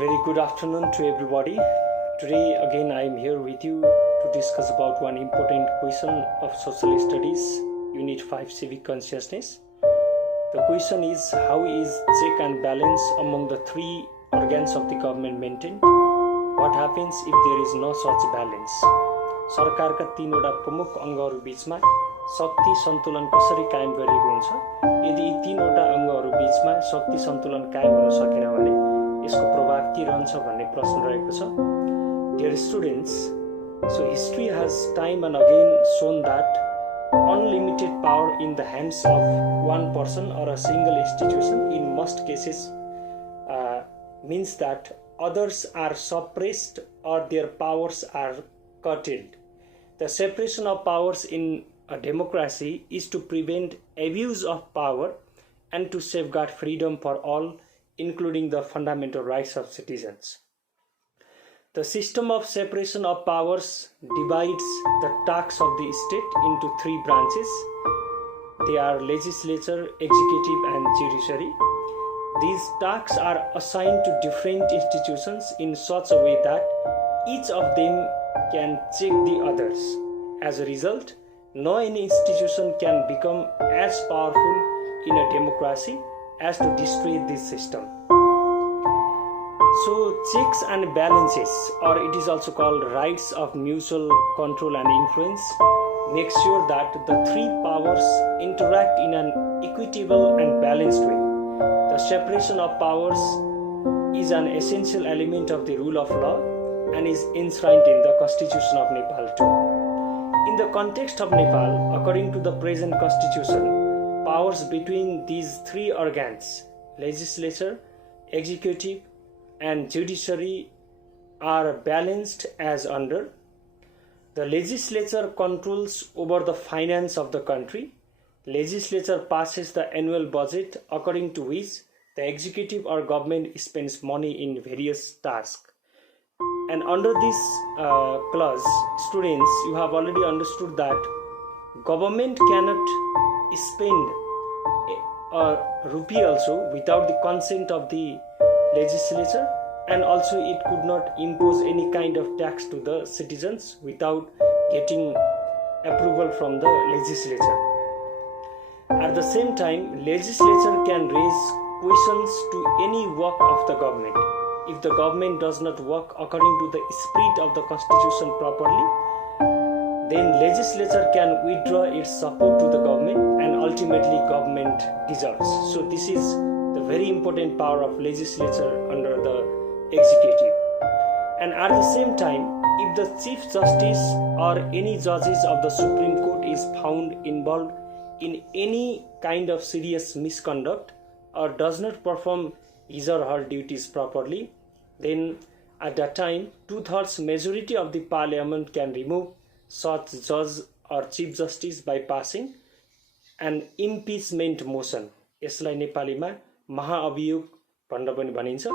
very good afternoon to everybody. Today again I am here with you to discuss about one important question of social studies, Unit 5 Civic Consciousness. The question is, how is check and balance among the three organs of the government maintained? What happens if there is no such balance? सरकारका तीनवटा प्रमुख अङ्गहरू बीचमा शक्ति सन्तुलन कसरी कायम गरिएको हुन्छ? यदि यी तीनवटा अङ्गहरू बीचमा शक्ति सन्तुलन कायम हुन सकेन भने यसको प्रभाव के रहन्छ भन्ने प्रश्न रहेको छ. Dear students, so history has time and again shown that unlimited power in the hands of one person or a single institution in most cases means that others are suppressed or their powers are curtailed. The separation of powers in a democracy is to prevent abuse of power and to safeguard freedom for all, including the fundamental rights of citizens. The system of separation of powers divides the tasks of the state into three branches. They are legislature, executive, and judiciary. These tasks are assigned to different institutions in such a way that each of them can check the others. As a result, no any institution can become as powerful in a democracy as to destroy this system. So checks and balances, or it is also called rights of mutual control and influence, make sure that the three powers interact in an equitable and balanced way. The separation of powers is an essential element of the rule of law and is enshrined in the Constitution of Nepal too. In the context of Nepal, according to the present constitution, powers between these three organs, legislature, executive, and judiciary, are balanced as under: the legislature controls over the finance of the country. Legislature passes the annual budget, according to which the executive or government spends money in various tasks. And under this clause, students, you have already understood that government cannot spend a rupee also without the consent of the legislature, and also it could not impose any kind of tax to the citizens without getting approval from the legislature. At the same time, legislature can raise questions to any work of the government. If the government does not work according to the spirit of the constitution properly, then legislature can withdraw its support to the government and ultimately government dissolves. So this is the very important power of legislature under the executive. And at the same time, if the Chief Justice or any judges of the Supreme Court is found involved in any kind of serious misconduct or does not perform his or her duties properly, then at that time 2/3 majority of the parliament can remove such judge or chief justice by passing an impeachment motion. यसलाई नेपालीमा महाअभियोग भनेर पनि भनिन्छ.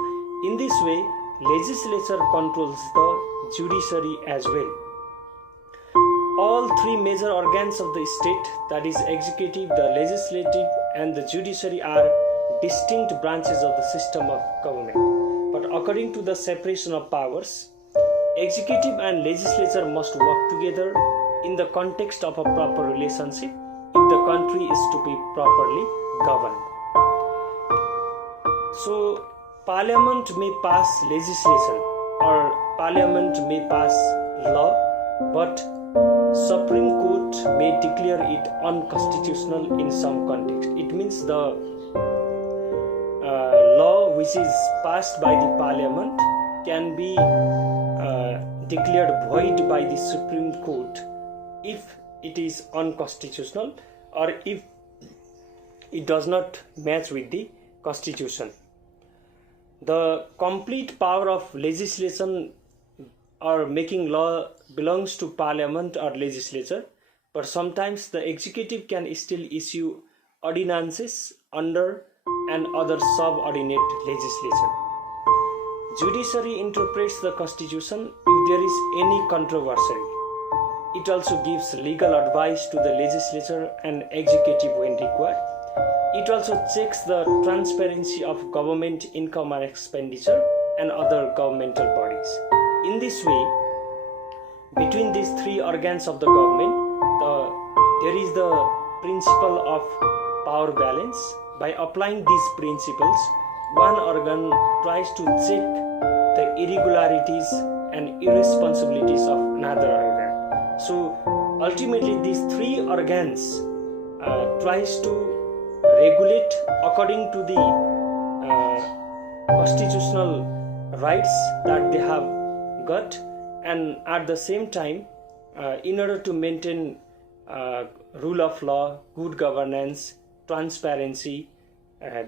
In this way, legislature controls the judiciary as well. All three major organs of the state, that is executive, the legislative, and the judiciary, are distinct branches of the system of government. But according to the separation of powers, executive and legislature must work together in the context of a proper relationship if the country is to be properly governed. So, Parliament may pass legislation or Parliament may pass law, but Supreme Court may declare it unconstitutional in some context. It means the law which is passed by the Parliament can be declared void by the Supreme Court if it is unconstitutional or if it does not match with the Constitution. The complete power of legislation or making law belongs to Parliament or legislature, but sometimes the executive can still issue ordinances under and other subordinate legislation. Judiciary interprets the constitution if there is any controversy. It also gives legal advice to the legislature and executive when required. It also checks the transparency of government income and expenditure and other governmental bodies. In this way, between these three organs of the government, there is the principle of power balance. By applying these principles, one organ tries to check the irregularities and irresponsibilities of another organ. So ultimately, these three organs tries to regulate according to the constitutional rights that they have got, and at the same time, in order to maintain rule of law, good governance, transparency,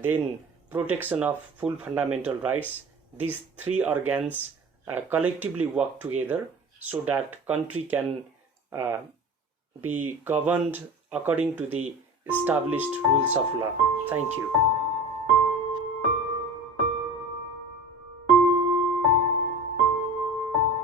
then protection of full fundamental rights, these three organs collectively work together so that country can be governed according to the established rules of law. Thank you.